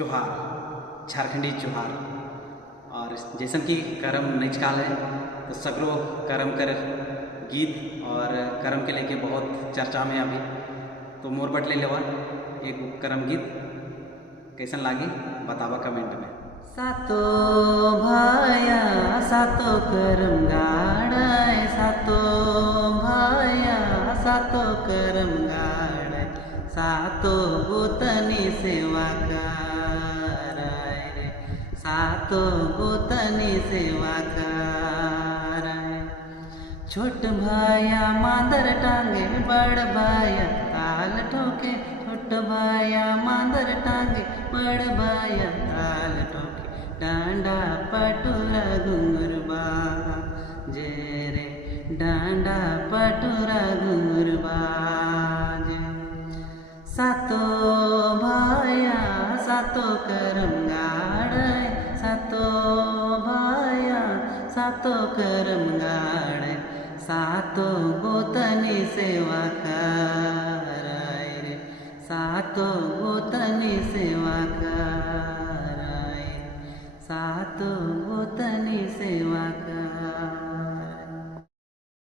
जोहार, झारखंडी जोहार। और जैसन कि करम नैचकाल है तो सगरो करम कर गीत और करम के लेके बहुत चर्चा में अभी। तो मोर बट ले लेवा एक करम गीत कैसन लागी बतावा कमेंट में। सातो भाया सातो करम गाड़ाय, सातो भाया सातो करम गाड़ाय, सातो गोतनी सेवा कराय रे, सातो गोतनी सेवा कराय। छोट भाया मांदर टांगे, बड़ भाया ताल ठोके, छोट भाया मांदर टांगे, बड़ भाया ताल ठोके। डांडा पटुरा घुंघरू बाजे रे, डांडा पटुरा घुंघरू बाजे। सातो भाया सातो करम गाड़ाय, सातो भाया सातो करम गाड़ाय, सातो गोतनी सेवा कराय रे, सातो गोतनी सेवा कराय, सातो गोतनी सेवा